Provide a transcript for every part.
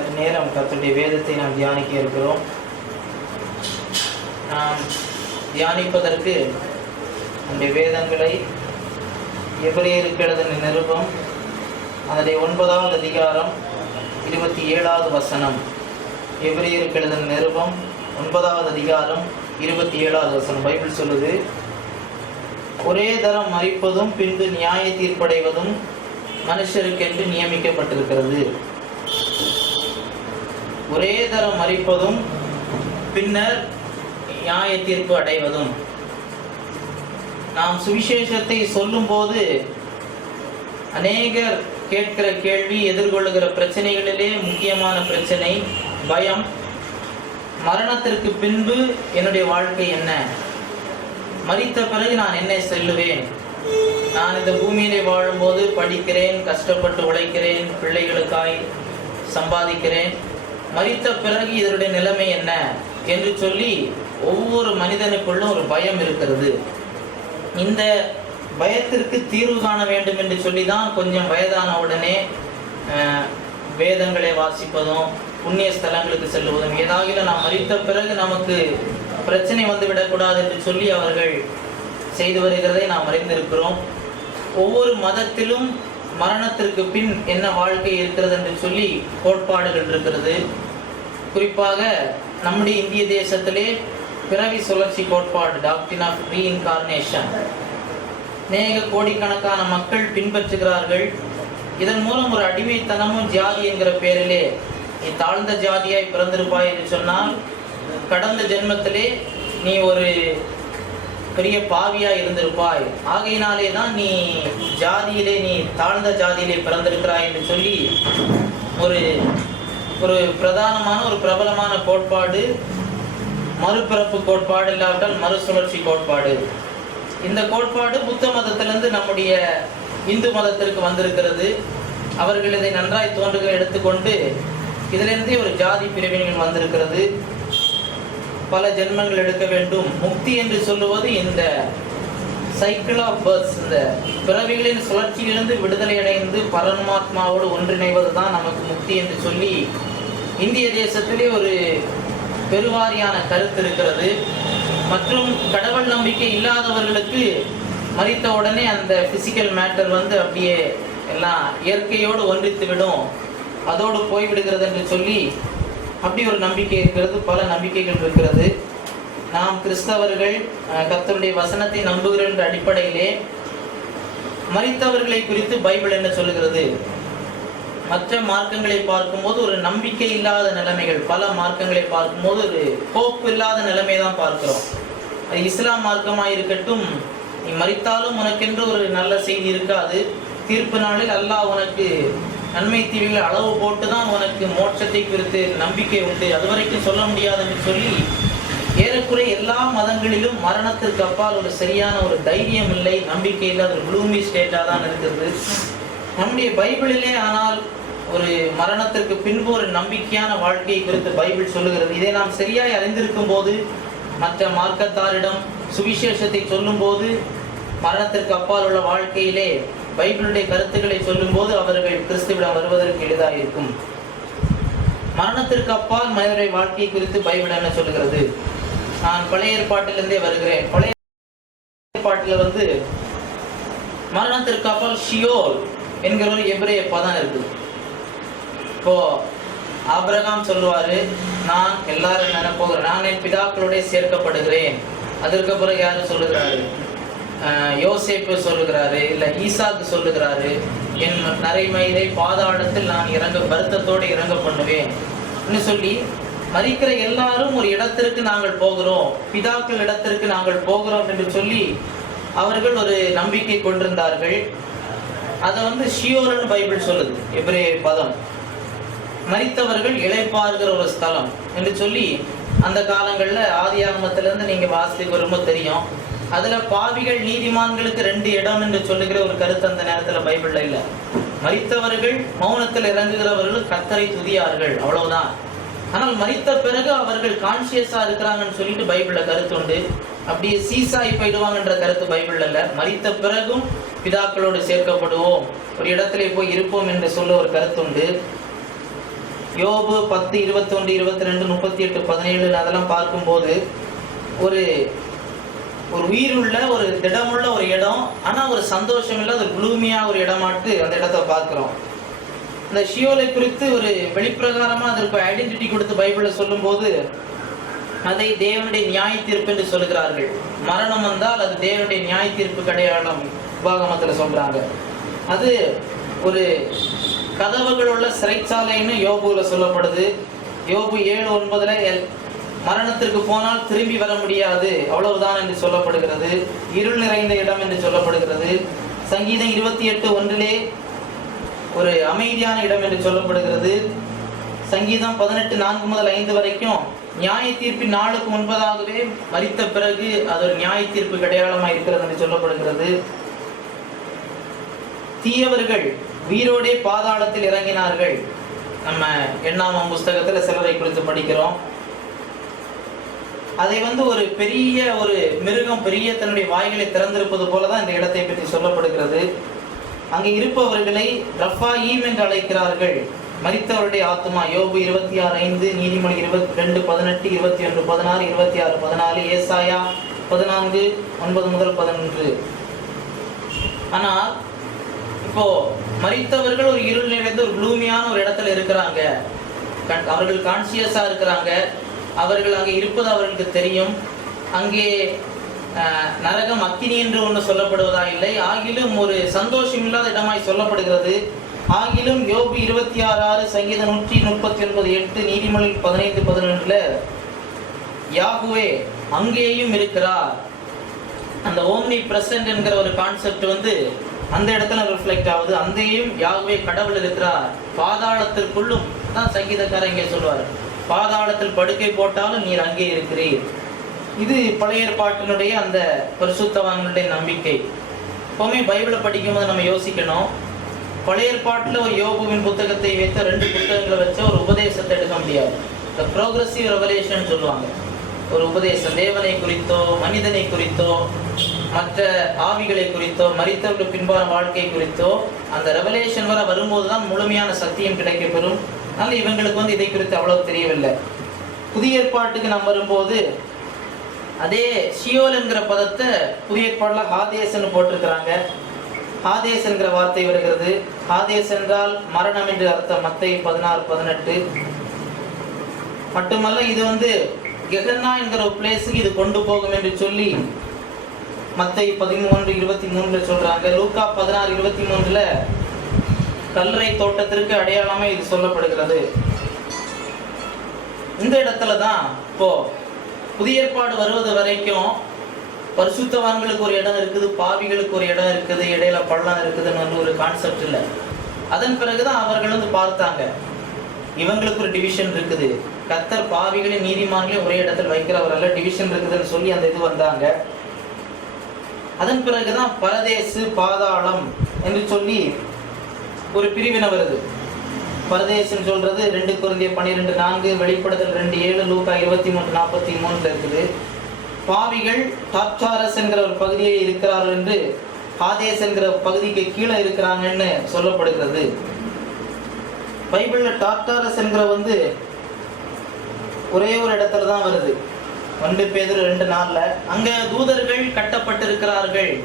சற்று நேரம் கத்துடைய வேதத்தை நாம் தியானிக்க இருக்கிறோம். நாம் தியானிப்பதற்கு நம்முடைய வேதங்களை எபிரேயருக்கு எழுதின நிருபம் அதனுடைய ஒன்பதாவது அதிகாரம் இருபத்தி ஏழாவது வசனம். எபிரேயருக்கு எழுதின நிருபம் ஒன்பதாவது அதிகாரம் இருபத்தி ஏழாவது வசனம். பைபிள் சொல்லுது ஒரே தரம் மறிப்பதும் பின்பு நியாய தீர்ப்படைவதும் மனுஷருக்கென்று நியமிக்கப்பட்டிருக்கிறது. ஒரே தரம் மறிப்பதும் பின்னர் நியாய தீர்ப்பு அடைவதும். நாம் சுவிசேஷத்தை சொல்லும்போது அநேகர் கேட்கிற கேள்வி எதிர்கொள்ளுகிற பிரச்சனைகளிலே முக்கியமான பிரச்சனை பயம். மரணத்திற்கு பின்பு என்னுடைய வாழ்க்கை என்ன? மறித்த பிறகு நான் என்ன செல்லுவேன்? நான் இந்த பூமியிலே வாழும்போது படிக்கிறேன் கஷ்டப்பட்டு உழைக்கிறேன் பிள்ளைகளுக்காய் சம்பாதிக்கிறேன். மறித்த பிறகு இதனுடைய நிலைமை என்ன என்று சொல்லி ஒவ்வொரு மனிதனுக்குள்ளும் ஒரு பயம் இருக்கிறது. இந்த பயத்திற்கு தீர்வு காண வேண்டும் என்று சொல்லி தான் கொஞ்சம் வயதான உடனே வேதங்களை வாசிப்பதும் புண்ணிய ஸ்தலங்களுக்கு செல்லுவதும். ஏதாவது நாம் மறித்த பிறகு நமக்கு பிரச்சனை வந்து விடக்கூடாது என்று சொல்லி அவர்கள் செய்து வருகிறதை நாம் அறிந்திருக்கிறோம். ஒவ்வொரு மதத்திலும் மரணத்திற்கு பின் என்ன வாழ்க்கை இருக்கிறது என்று சொல்லி கோட்பாடுகள் இருக்கிறது. குறிப்பாக நம்முடைய இந்திய தேசத்திலே பிறவி சுழற்சி கோட்பாடு டாக்டின் ஆஃப் ரீஇன்கார்னேஷன் நேக கோடிக்கணக்கான மக்கள் பின்பற்றுகிறார்கள். இதன் மூலம் ஒரு அடிமைத்தனமும் ஜாதி என்கிற பேரிலே நீ தாழ்ந்த ஜாதியாய் பிறந்திருப்பாய் என்று சொன்னால் கடந்த ஜென்மத்திலே நீ ஒரு பெரிய பாவியா இருந்திருப்பாய். ஆகையினாலே தான் நீ ஜாதியிலே நீ தாழ்ந்த ஜாதியிலே பிறந்திருக்கிறாய் என்று சொல்லி ஒரு ஒரு பிரதானமான ஒரு பிரபலமான கோட்பாடு மறுபிறப்பு கோட்பாடு இல்லாவிட்டால் மறுசுழற்சி கோட்பாடு. இந்த கோட்பாடு புத்த மதத்திலிருந்து நம்முடைய இந்து மதத்திற்கு வந்திருக்கிறது. அவர்கள் இதை நன்றாய் தோன்றுகள் எடுத்துக்கொண்டு இதிலிருந்தே ஒரு ஜாதி பிரிவினைகள் வந்திருக்கிறது. பல ஜென்மங்கள் எடுக்க வேண்டும். முக்தி என்று சொல்லுவது இந்த சைக்கிள் ஆஃப் பர்த்ஸ் இந்த பிறவிகளின் சுழற்சியிலிருந்து விடுதலை அடைந்து பரமாத்மாவோடு ஒன்றிணைவது தான் நமக்கு முக்தி என்று சொல்லி இந்திய தேசத்திலே ஒரு பெருவாரியான கருத்து இருக்கிறது. மற்றும் கடவுள் நம்பிக்கை இல்லாதவர்களுக்கு மறித்த உடனே அந்த பிசிக்கல் மேட்டர் வந்து அப்படியே எல்லாம் இயற்கையோடு ஒன்றித்து விடும் அதோடு போய்விடுகிறது என்று சொல்லி அப்படி ஒரு நம்பிக்கை இருக்கிறது பல நம்பிக்கைகள் இருக்கிறது. நாம் கிறிஸ்தவர்கள் கத்தருடைய வசனத்தை நம்புகிற என்ற அடிப்படையிலே மறித்தவர்களை குறித்து பைபிள் என்ன சொல்லுகிறது? மற்ற மார்க்கங்களை பார்க்கும்போது ஒரு நம்பிக்கை இல்லாத நிலைமைகள் பல மார்க்கங்களை பார்க்கும்போது ஒரு ஹோப் இல்லாத நிலைமை தான் பார்க்கிறோம். அது இஸ்லாம் மார்க்கமாக இருக்கட்டும் நீ மறித்தாலும் உனக்கென்று ஒரு நல்ல செய்தி இருக்காது. தீர்ப்பு நாளில் அல்லாஹ் உனக்கு நன்மை தீவிகளை அளவு போட்டு தான் உனக்கு மோட்சத்தை குறித்து நம்பிக்கை உண்டு. அது வரைக்கும் சொல்ல முடியாது என்று சொல்லி ஏறக்குறைய எல்லா மதங்களிலும் மரணத்திற்கு அப்பால் ஒரு சரியான ஒரு தைரியம் இல்லை நம்பிக்கை இல்லாத ஒரு ப்ளூமி ஸ்டேட்டாக தான் இருக்கிறது. நம்முடைய பைபிளிலே ஆனால் ஒரு மரணத்திற்கு பின்பு ஒரு நம்பிக்கையான வாழ்க்கையை குறித்து பைபிள் சொல்லுகிறது. இதை நாம் சரியாய் அறிந்திருக்கும் போது மற்ற மார்க்கத்தாரிடம் சுவிசேஷத்தை சொல்லும்போது மரணத்திற்கு அப்பால் உள்ள வாழ்க்கையிலே பைபிளுடைய கருத்துக்களை சொல்லும்போது அவர்கள் கிறிஸ்துவிடம் வருவதற்கு எளிதாக இருக்கும். மரணத்திற்கு அப்பால் மனிதனுடைய வாழ்க்கையை குறித்து பைபிள் என்ன சொல்லுகிறது? நான் பழைய ஏற்பாட்டிலிருந்தே வருகிறேன். பழைய ஏற்பாட்டில் வந்து மரணத்திற்கு அப்பால் ஷியோல் என்கிற ஒரு எபிரேய பதம் இருக்குது. இப்போ ஆபிரகாம் சொல்லுவாரு நான் எல்லாரும் நினைப்போகிறேன் நான் என் பிதாக்களோட சேர்க்கப்படுகிறேன். அதற்கு பிறகு யாரும் சொல்லுகிறாரு? யோசேப்பு சொல்லுகிறாரு இல்ல ஈசாக்கு சொல்லுகிறாரு என் நரைமயிரை பாதாளத்தில் நான் இறங்க வருத்தத்தோடு இறங்க பண்ணுவேன் சொல்லி மறிக்கிற எல்லாரும் ஒரு இடத்திற்கு நாங்கள் போகிறோம் பிதாக்கள் இடத்திற்கு நாங்கள் போகிறோம் என்று சொல்லி அவர்கள் ஒரு நம்பிக்கை கொண்டிருந்தார்கள். அதை வந்து ஷியோரன் பைபிள் சொல்லுது எப்படி பதம். மறித்தவர்கள் இழைப்பார்கிற ஒரு ஸ்தலம் என்று சொல்லி அந்த காலங்களில் ஆதி ஆகமத்திலேருந்து நீங்கள் வாசித்து ரொம்ப தெரியும். அதில் பாவிகள் நீதிமான்களுக்கு ரெண்டு இடம் என்று சொல்லுகிற ஒரு கருத்து அந்த நேரத்தில் பைபிளில் இல்லை. மறித்தவர்கள் மௌனத்தில் இறங்குகிறவர்கள் கத்தரை துதியார்கள். அவ்வளவுதான். ஆனால் மறித்த பிறகு அவர்கள் கான்சியஸாக இருக்கிறாங்கன்னு சொல்லிட்டு பைபிளில் கருத்து உண்டு. அப்படியே சீசாய் போயிடுவாங்கன்ற கருத்து பைபிளில் இல்லை. மறித்த பிறகும் பிதாக்களோடு சேர்க்கப்படுவோம். ஒரு இடத்துல போய் இருப்போம் என்று சொல்ல ஒரு கருத்து உண்டு. யோபு பத்து இருபத்தொன்று இருபத்தி ரெண்டு முப்பத்தி எட்டு பதினேழு அதெல்லாம் பார்க்கும்போது ஒரு ஒரு உயிர் உள்ள ஒரு திடமுள்ள ஒரு இடம் ஆனா ஒரு சந்தோஷம் இல்லை குளூமியாக ஒரு இடமாட்டு அந்த இடத்த பார்க்குறோம். இந்த ஷியோலை குறித்து ஒரு வெளிப்பிரகாரமா அதற்கு ஐடென்டிட்டி கொடுத்து பைபிளில் சொல்லும்போது அதை தேவனுடைய நியாய தீர்ப்பு என்று சொல்கிறார்கள் மரணம் வந்தால் அது தேவனுடைய நியாய தீர்ப்பு கிடையாடம் உபாகமத்தில் சொல்றாங்க. அது ஒரு கதவுகள் உள்ள சிறைச்சாலைன்னு யோபுல சொல்லப்படுது. யோபு ஏழு ஒன்பதுல எல்- மரணத்திற்கு போனால் திரும்பி வர முடியாது. அவ்வளவுதான் என்று சொல்லப்படுகிறது. இருள் நிறைந்த இடம் என்று சொல்லப்படுகிறது. சங்கீதம் இருபத்தி எட்டு ஒன்றிலே ஒரு அமைதியான இடம் என்று சொல்லப்படுகிறது. சங்கீதம் பதினெட்டு நான்கு முதல் ஐந்து வரைக்கும் நியாய தீர்ப்பின் நாளுக்கு முன்பதாகவே மறித்த பிறகு அது ஒரு நியாய தீர்ப்பு அடையாளமாக இருக்கிறது என்று சொல்லப்படுகிறது. தீயவர்கள் வீரோடே பாதாளத்தில் இறங்கினார்கள். நம்ம எண்ணாமம் புஸ்தகத்துல சிலரை குறித்து படிக்கிறோம். அதை வந்து ஒரு பெரிய ஒரு மிருகம் பெரிய தன்னுடைய வாய்களை திறந்திருப்பது போலதான் இந்த இடத்தை பற்றி சொல்லப்படுகிறது. அங்கே இருப்பவர்களை ரஃபா ஈம் என்று அழைக்கிறார்கள். மறித்தவருடைய ஆத்மா யோபு இருபத்தி ஆறு ஐந்து நீதிமொழி இருபத்தி ரெண்டு பதினெட்டு இருபத்தி ஒன்று பதினாறு இருபத்தி ஆறு பதினாலு ஏசாயா பதினான்கு ஒன்பது முதல் பதினொன்று. ஆனால் இப்போ மறித்தவர்கள் ஒரு இருள் நிறைந்த ஒரு குளூமியான ஒரு இடத்துல இருக்கிறாங்க. அவர்கள் கான்சியஸா இருக்கிறாங்க. அவர்கள் அங்கே இருப்பது அவர்களுக்கு தெரியும். அங்கே நரகம் அக்கினி என்று ஒன்று சொல்லப்படுவதா? இல்லை. ஆகிலும் ஒரு சந்தோஷம் இல்லாத இடமாய் சொல்லப்படுகிறது. ஆகிலும் யோபு இருபத்தி ஆறு ஆறு சங்கீதம் நூற்றி முப்பத்தி ஒன்பது எட்டு நீதிமொழி பதினைந்து பதினொன்றுல யாகுவே அங்கேயும் இருக்கிறார். அந்த ஓம்னி பிரசன்ட் என்கிற ஒரு கான்செப்ட் வந்து அந்த இடத்துல ரிஃப்ளெக்ட் ஆகுது. அங்கேயும் யாகவே கடவுள் இருக்கிறார். பாதாளத்திற்குள்ளும் தான் சங்கீதக்காரர் இங்கே சொல்லுவார். பாதாளத்தில் படுக்கை போட்டாலும் நீர் அங்கே இருக்கிறீர். இது பழைய ஏற்பாட்டினுடைய அந்த பரிசுத்தவான்களுடைய நம்பிக்கை. எப்பவுமே பைபிளை படிக்கும்போது நம்ம யோசிக்கணும். பழைய ஏற்பாட்டில் ஒரு யோகுவின் புத்தகத்தை வைத்த ரெண்டு புத்தகங்களை வச்ச ஒரு உபதேசத்தை எடுக்க முடியாது. இந்த ப்ரோக்ரஸிவ் ரெவலேஷன் சொல்லுவாங்க. ஒரு உபதேசம். தேவனை குறித்தோ மனிதனை குறித்தோ மற்ற ஆவிகளை குறித்தோ மறித்தவர்கள் பின்பான வாழ்க்கை குறித்தோ அந்த ரெவலேஷன் வர வரும்போது தான் முழுமையான சத்தியம் கிடைக்கப்பெறும். அதனால் இவங்களுக்கு வந்து இதை குறித்து அவ்வளவு தெரியவில்லை. புதிய ஏற்பாட்டுக்கு நாம் வரும்போது அதே ஷியோல் என்கிற பதத்தை புதிய ஏற்பாட்டில் ஹாதேசன் போட்டிருக்கிறாங்க. ஹாதேஸ் என்கிற வார்த்தை வருகிறது. ஹாதேஸ் என்றால் மரணம் என்று அர்த்தம். மத்தை பதினாறு பதினெட்டு. மட்டுமல்ல இது வந்து கெகன்னா என்கிற ஒரு பிளேஸுக்கு இது கொண்டு போகும் என்று சொல்லி மத்தை பதிமூன்று இருபத்தி மூணுல சொல்றாங்க. லூக்கா பதினாறு இருபத்தி மூணுல கல்லறை தோட்டத்திற்கு அடையாளமே இது சொல்லப்படுகிறது. இந்த இடத்துல தான் இப்போ புதிய ஏற்பாடு வருவது வரைக்கும் பரிசுத்தவான்களுக்கு ஒரு இடம் இருக்குது பாவிகளுக்கு ஒரு இடம் இருக்குது இடையில பள்ளம் இருக்குதுன்னு வந்து ஒரு கான்செப்ட் இல்லை. அதன் பிறகுதான் அவர்கள் வந்து பார்த்தாங்க. இவங்களுக்கு ஒரு டிவிஷன் இருக்குது. கத்தர் பாவிகளையும் நீதிமான்களையும் ஒரே இடத்துல அல்ல. டிவிஷன் இருக்குதுன்னு சொல்லி அந்த இது வந்தாங்க. அதன் பிறகுதான் பரதேசு பாதாளம் என்று சொல்லி ஒரு பிரிவினை வருது. பரதேசம் சொல்றது ரெண்டு குருந்திய பன்னிரெண்டு நான்கு வெளிப்படுத்தல் ரெண்டு ஏழு லூக்கா இருபத்தி மூணு நாற்பத்தி மூணுல இருக்குது. பாவிகள் டாப்சாரஸ் என்கிற ஒரு பகுதியில் இருக்கிறார்கள் என்று ஹாதேஸ் என்கிற பகுதிக்கு கீழே இருக்கிறாங்கன்னு சொல்லப்படுகிறது. பைபிளில் டாக்டாரஸ் என்கிற வந்து ஒரே ஒரு இடத்துல தான் வருது. ஒன்று பேதர் ரெண்டு நாளில். அங்கே தூதர்கள் கட்டப்பட்டிருக்கிறார்கள்.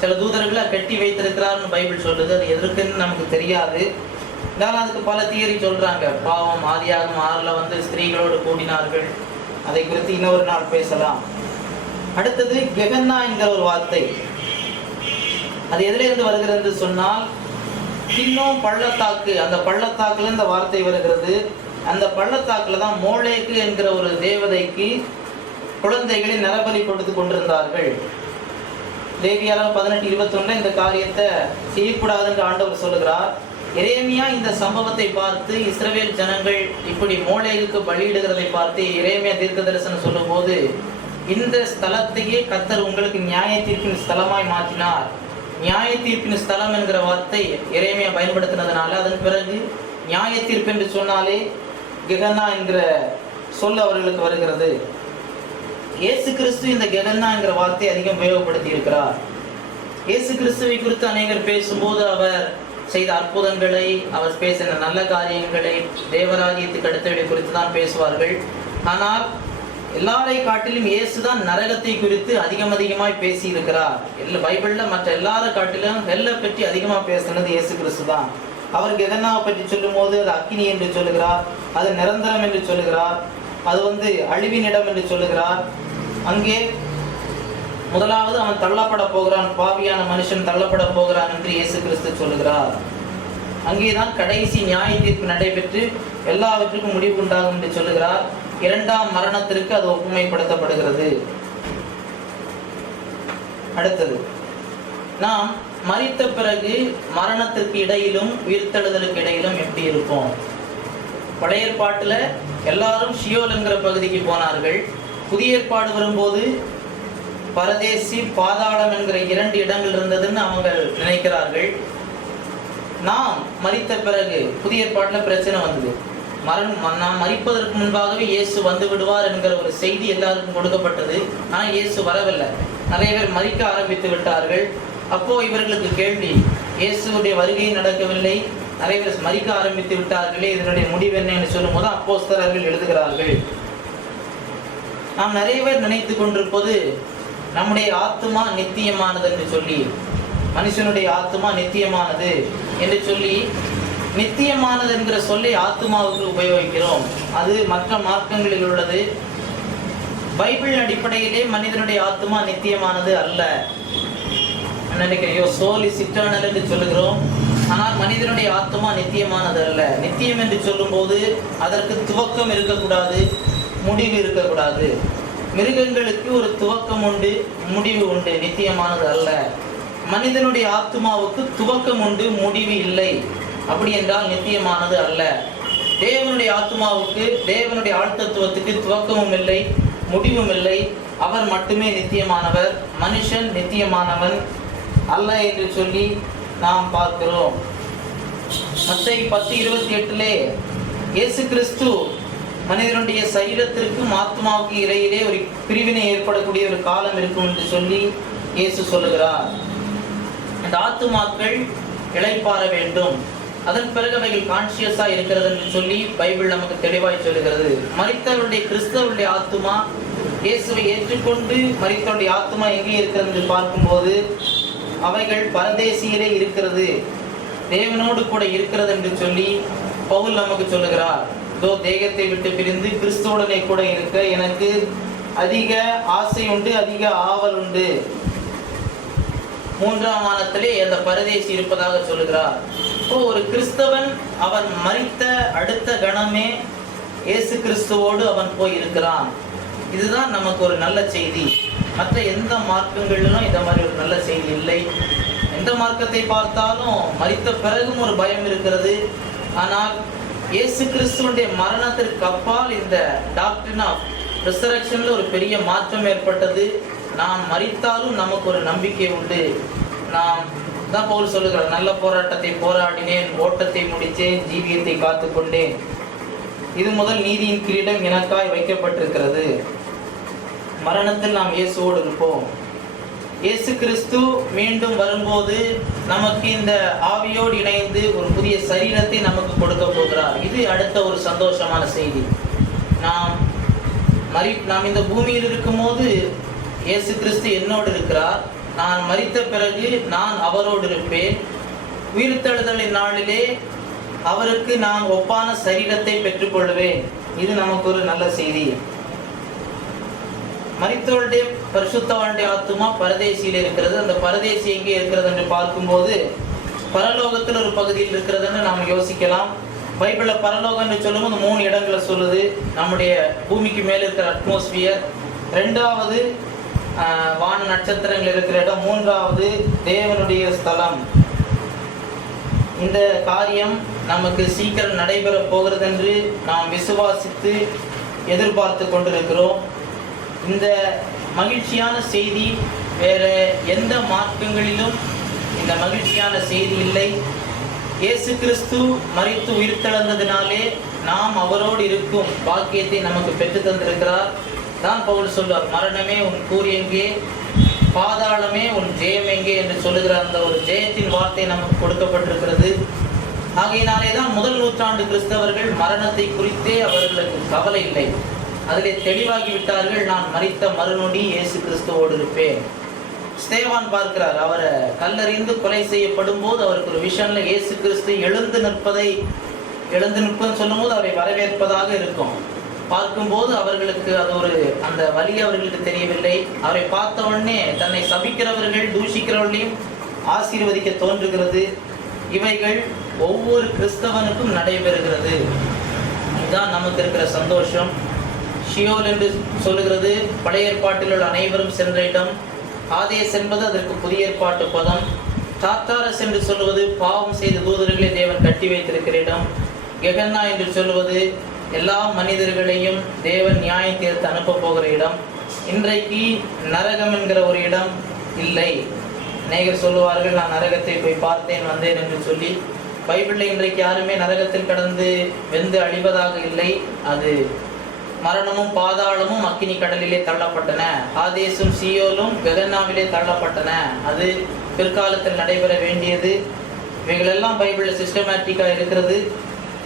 சில தூதர்களை கட்டி வைத்திருக்கிறார்னு பைபிள் சொல்லுது. அது எதற்குன்னு நமக்கு தெரியாது. இருந்தாலும் அதுக்கு பல தியரி சொல்கிறாங்க பாவம் ஆதியாகும் ஆறில் வந்து ஸ்திரீகளோடு கூடினார்கள். அதை குறித்து இன்னொரு நாள் பேசலாம். அடுத்தது கெகன்னா என்கிற ஒரு வார்த்தை. அது எதிலிருந்து வருகிறது சொன்னால் இன்னும் பள்ளத்தாக்கு. அந்த பள்ளத்தாக்குல இந்த வார்த்தை வருகிறது. அந்த பள்ளத்தாக்குல தான் மோளேக்கு என்கிற ஒரு தேவதைக்கு குழந்தைகளை நரபலி கொடுத்து கொண்டிருந்தார்கள். தேவியாளர் பதினெட்டு இருபத்தொன்னு இந்த காரியத்தை செய்யக்கூடாது என்று ஆண்டவர் சொல்லுகிறார். இறைமையா இந்த சம்பவத்தை பார்த்து இஸ்ரவேல் ஜனங்கள் இப்படி மோளேகுக்கு பலியிடுகிறதை பார்த்து இறைமையா தீர்க்க தரிசனம் சொல்லும்போது இந்த ஸ்தலத்தையே கத்தர் உங்களுக்கு நியாய தீர்ப்பின் ஸ்தலமாய் மாற்றினார். நியாய தீர்ப்பின் ஸ்தலம் என்கிற வார்த்தை இறைமையா பயன்படுத்தினதுனால அதன் பிறகு நியாய தீர்ப்பு என்று சொன்னாலே கெகன்னா என்கிற சொல் அவர்களுக்கு வருகிறது. இயேசு கிறிஸ்து இந்த கெகன்னா என்கிற வார்த்தையை அதிகம் உபயோகப்படுத்தி இருக்கிறார் இயேசு கிறிஸ்துவை குறித்து அநேகர் பேசும்போது அவர் செய்த அற்புதங்களை அவர் பேசின நல்ல காரியங்களை தேவராஜ்யத்துக்கு அடுத்தவை குறித்து தான் பேசுவார்கள். ஆனால் எல்லாரை காட்டிலும் இயேசுதான் நரகத்தை குறித்து அதிகம் அதிகமாய் பேசி இருக்கிறார் எல்லா பைபிள்ல மற்ற எல்லாரை காட்டிலும் ஹெல்லை பற்றி அதிகமாக பேசுனது இயேசு கிறிஸ்து தான் அவர் கெதனாவை பற்றி சொல்லும்போது அது அக்கினி என்று சொல்லுகிறார் அது நிரந்தரம் என்று சொல்லுகிறார் அது வந்து அழிவின் இடம் என்று சொல்லுகிறார். அங்கே முதலாவது அவன் தள்ளப்பட போகிறான் பாவியான மனுஷன் தள்ளப்பட போகிறான் என்று இயேசு கிறிஸ்து சொல்லுகிறார். அங்கேதான் கடைசி நியாய தீர்ப்பு நடைபெற்று எல்லாவற்றுக்கும் முடிவு உண்டாகும் என்று சொல்லுகிறார். இரண்டாம் மரணத்திற்கு அது ஒப்புமைப்படுத்தப்படுகிறது. அடுத்தது நாம் மறித்த பிறகு மரணத்திற்கு இடையிலும் உயிர்த்தெழுதலுக்கு இடையிலும் எப்படி இருக்கும் பழைய எல்லாரும் ஷியோலுங்கிற பகுதிக்கு போனார்கள். புதிய ஏற்பாடு வரும்போது பரதேசி பாதாளம் என்கிற இரண்டு இடங்கள் இருந்ததுன்னு அவங்க நினைக்கிறார்கள். நாம் மறித்த பிறகு புதிய ஏற்பாட்டுல பிரச்சனை வந்தது. மரணம் நாம் மறிப்பதற்கு முன்பாகவே இயேசு வந்து விடுவார் என்கிற ஒரு செய்தி எல்லாருக்கும் கொடுக்கப்பட்டது. ஆனால் இயேசு வரவில்லை. நிறைய பேர் மறிக்க ஆரம்பித்து விட்டார்கள். அப்போ இவர்களுக்கு கேள்வி இயேசுடைய வருகை நடக்கவில்லை நிறைய மறிக்க ஆரம்பித்து விட்டார்களே இதனுடைய முடிவு என்ன என்று சொல்லும்போது அப்போஸ்தலர்கள் எழுதுகிறார்கள். நாம் நிறைய பேர் நினைத்து கொண்டிருப்பது நம்முடைய ஆத்துமா நித்தியமானது என்று சொல்லி மனுஷனுடைய ஆத்துமா நித்தியமானது என்று சொல்லி நித்தியமானது என்கிற சொல்லை ஆத்துமாவுக்கு உபயோகிக்கிறோம். அது மற்ற மார்க்கங்களில் உள்ளது. பைபிள் அடிப்படையிலே மனிதனுடைய ஆத்துமா நித்தியமானது அல்ல. நினைக்கிறேன் சோல் இஸ் இட்டர்னல் என்று சொல்லுகிறோம். ஆனால் மனிதனுடைய ஆத்மா நித்தியமானது அல்ல நித்தியம் என்று சொல்லும்போது அதற்கு துவக்கம் இருக்கக்கூடாது முடிவு இருக்கக்கூடாது. மிருகங்களுக்கு ஒரு துவக்கம் உண்டு முடிவு உண்டு நித்தியமானது அல்ல. மனிதனுடைய ஆத்மாவுக்கு துவக்கம் உண்டு முடிவு இல்லை. அப்படி என்றால் நித்தியமானது அல்ல. தேவனுடைய ஆத்மாவுக்கு தேவனுடைய ஆழ்த்தத்துவத்துக்கு துவக்கமும் இல்லை முடிவும் இல்லை. அவர் மட்டுமே நித்தியமானவர் மனுஷன் நித்தியமானவன். அல்ல என்று சொல்லி நாம் பார்க்கிறோம். மத்தை பத்து இருபத்தி எட்டிலே இயேசு கிறிஸ்து மனிதனுடைய சரீரத்திற்கும் ஆத்மாவுக்கு இடையிலே ஒரு பிரிவினை ஏற்படக்கூடிய ஒரு காலம் இருக்கும் என்று சொல்லி இயேசு சொல்லுகிறார். இந்த ஆத்துமாக்கள் இழைப்பாற வேண்டும். அதன் பிறகு அவைகள் கான்சியஸா இருக்கிறது என்று சொல்லி பைபிள் நமக்கு தெளிவாய் சொல்லுகிறது. மறித்தவருடைய கிறிஸ்தவருடைய ஆத்துமா இயேசுவை ஏற்றுக்கொண்டு மறித்தவருடைய ஆத்மா எங்கே இருக்கிறது என்று பார்க்கும்போது அவைகள் பரதேசியிலே இருக்கிறது. தேவனோடு கூட இருக்கிறது என்று சொல்லி பவுல் நமக்கு சொல்லுகிறார். இதோ தேகத்தை விட்டு பிரிந்து கிறிஸ்துவுடனே கூட இருக்க எனக்கு அதிக ஆசை உண்டு அதிக ஆவல் உண்டு. மூன்றாம் வானத்திலே அந்த பரதேசி இருப்பதாக சொல்லுகிறார். இப்போ ஒரு கிறிஸ்தவன் அவன் மறித்த அடுத்த கணமே இயேசு கிறிஸ்துவோடு அவன் போய் இருக்கிறான். இதுதான் நமக்கு ஒரு நல்ல செய்தி. மற்ற எந்த மார்க்கங்களிலும் இந்த மாதிரி ஒரு நல்ல செய்தி இல்லை. எந்த மார்க்கத்தை பார்த்தாலும் மறித்த பிறகும் ஒரு பயம் இருக்கிறது. ஆனால் இயேசு கிறிஸ்துவனுடைய மரணத்திற்கு அப்பால் இந்த டாக்டரின் ஆஃப் ரிசரக்ஷனில் ஒரு பெரிய மாற்றம் ஏற்பட்டது. நாம் மறித்தாலும் நமக்கு ஒரு நம்பிக்கை உண்டு. நாம் தான் பவுல் சொல்லுகிற நல்ல போராட்டத்தை போராடினேன் ஓட்டத்தை முடித்தேன் ஜீவியத்தை காத்துக்கொண்டேன். இது முதல் நீதியின் கிரீடம் எனக்காய் வைக்கப்பட்டிருக்கிறது. மரணத்தில் நாம் இயேசுவோடு இருப்போம். இயேசு கிறிஸ்து மீண்டும் வரும்போது நமக்கு இந்த ஆவியோடு இணைந்து ஒரு புதிய சரீரத்தை நமக்கு கொடுக்க போகிறார். இது அடுத்த ஒரு சந்தோஷமான செய்தி. நாம் மறி நாம் இந்த பூமியில் இருக்கும்போது இயேசு கிறிஸ்து என்னோடு இருக்கிறார். நான் மறித்த பிறகு நான் அவரோடு இருப்பேன். உயிர்த்தெழுதலின் நாளிலே அவருக்கு நான் ஒப்பான சரீரத்தை பெற்றுக்கொள்வேன். இது நமக்கு ஒரு நல்ல செய்தி. மரித்தவருடைய பரிசுத்தவனுடைய ஆத்துமா பரதேசியில் இருக்கிறது. அந்த பரதேசி எங்கே இருக்கிறது என்று பார்க்கும்போது பரலோகத்தில் ஒரு பகுதியில் இருக்கிறதுன்னு நாம் யோசிக்கலாம். பைபிளில் பரலோகம் என்று சொல்லும்போது மூணு இடங்களை சொல்லுது. நம்முடைய பூமிக்கு மேலே இருக்கிற அட்மாஸ்பியர் ரெண்டாவது வான நட்சத்திரங்கள் இருக்கிற இடம். மூன்றாவது தேவனுடைய ஸ்தலம். இந்த காரியம் நமக்கு சீக்கிரம் நடைபெற போகிறது என்று நாம் விசுவாசித்து எதிர்பார்த்து கொண்டிருக்கிறோம். இந்த மகிழ்ச்சியான செய்தி வேற எந்த மார்க்கங்களிலும் இந்த மகிழ்ச்சியான செய்தி இல்லை. இயேசு கிறிஸ்து மறைத்து உயிர்த்தெழுந்ததினாலே நாம் அவரோடு இருக்கும் பாக்கியத்தை நமக்கு பெற்று தந்திருக்கிறார். தான் பவுல் சொல்வார் மரணமே உன் கூறியங்கே எங்கே? பாதாளமே உன் ஜெயம் எங்கே? என்று சொல்லுகிற அந்த ஒரு ஜெயத்தின் வார்த்தை நமக்கு கொடுக்கப்பட்டிருக்கிறது. ஆகையினாலே தான் முதல் நூற்றாண்டு கிறிஸ்தவர்கள் மரணத்தை குறித்தே அவர்களுக்கு கவலை இல்லை. அதிலே தெளிவாகி விட்டார்கள் நான் மறித்த மறுநொடி இயேசு கிறிஸ்துவோடு இருப்பேன். ஸ்தேவான் பார்க்கிறார் அவரை கல்லறிந்து கொலை செய்யப்படும் போது அவருக்கு ஒரு விஷன்ல இயேசு கிறிஸ்து எழுந்து நிற்பதை எழுந்து நிற்பதுன்னு சொல்லும்போது அவரை வரவேற்பதாக இருக்கும். பார்க்கும்போது அவர்களுக்கு அது ஒரு அந்த வழி அவர்களுக்கு தெரியவில்லை. அவரை பார்த்த உடனே தன்னை சபிக்கிறவர்கள் தூஷிக்கிறவர்களையும் ஆசீர்வதிக்க தோன்றுகிறது. இவைகள் ஒவ்வொரு கிறிஸ்தவனுக்கும் நடைபெறுகிறது. இதுதான் நமக்கு இருக்கிற சந்தோஷம். ஷியோல் என்று சொல்லுகிறது. பழைய ஏற்பாட்டில் உள்ள அனைவரும் சென்ற இடம். ஆதேஸ் என்பது அதற்கு புதிய ஏற்பாட்டு பதம். தாத்தாரஸ் என்று சொல்வது பாவம் செய்த தூதர்களை தேவன் கட்டி வைத்திருக்கிற இடம். கெகன்னா என்று சொல்வது எல்லா மனிதர்களையும் தேவன் நியாயம் தீர்த்து அனுப்ப போகிற இடம். இன்றைக்கு நரகம் என்கிற ஒரு இடம் இல்லை. நேகர் சொல்லுவார்கள் நான் நரகத்தை போய் பார்த்தேன் வந்தேன் என்று சொல்லி. பைபிளில் இன்றைக்கு யாருமே நரகத்தில் கடந்து வெந்து அழிவதாக இல்லை. அது மரணமும் பாதாளமும் அக்கினி கடலிலே தள்ளப்பட்டன. ஆதேசும் சியோலும் ககன்னாவிலே தள்ளப்பட்டன. அது பிற்காலத்தில் நடைபெற வேண்டியது. இவைகளெல்லாம் பைபிளில் சிஸ்டமேட்டிக்காக இருக்கிறது.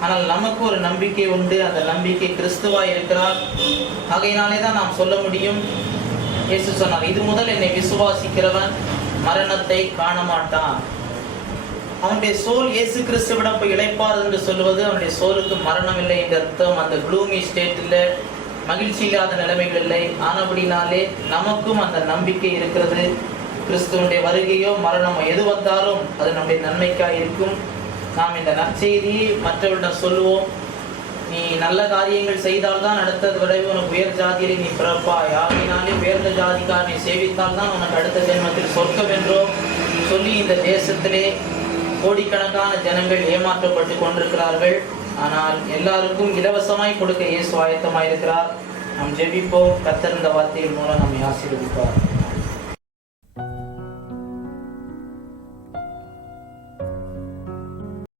ஆனால் நமக்கு ஒரு நம்பிக்கை உண்டு. அந்த நம்பிக்கை கிறிஸ்துவாக இருக்கிறார். ஆகையினாலே தான் நாம் சொல்ல முடியும். இயேசு சொன்னார் இது முதல் என்னை விசுவாசிக்கிறவன் மரணத்தை காண மாட்டான் அவனுடைய சோல் இயேசு கிறிஸ்துவிடம் போய் இழைப்பார் என்று சொல்லுவது அவனுடைய சோலுக்கு மரணம் இல்லை என்ற அர்த்தம். அந்த க்ளூமி ஸ்டேட்டில் மகிழ்ச்சி இல்லாத நிலைமைகள் இல்லை. ஆனபடினாலே நமக்கும் அந்த நம்பிக்கை இருக்கிறது. கிறிஸ்துவனுடைய வருகையோ மரணமோ எது வந்தாலும் அது நம்முடைய நன்மைக்காக இருக்கும். நாம் இந்த நற்செய்தியை மற்றவர்களிடம் சொல்லுவோம். நீ நல்ல காரியங்கள் செய்தால்தான் அடுத்தது விரைவு உனக்கு உயர் ஜாதியிலே நீ பிறப்பாய். ஆகினாலே உயர்ந்த ஜாதிக்காரனை சேவித்தால் தான் உனக்கு அடுத்த ஜென்மத்தில் சொர்க்கம் என்றோ சொல்லி இந்த தேசத்திலே கோடிக்கணக்கான ஜனங்கள் ஏமாற்றப்பட்டு கொண்டிருக்கிறார்கள். ஆனால் எல்லாருக்கும் இலவசமாய் கொடுக்க இயேசு ஆயத்தமாயிருக்கிறார். நாம் ஜெபிப்போம். கத்தர் இந்த வார்த்தையின் மூலம் நம்மை ஆசீர்வதிப்பார்.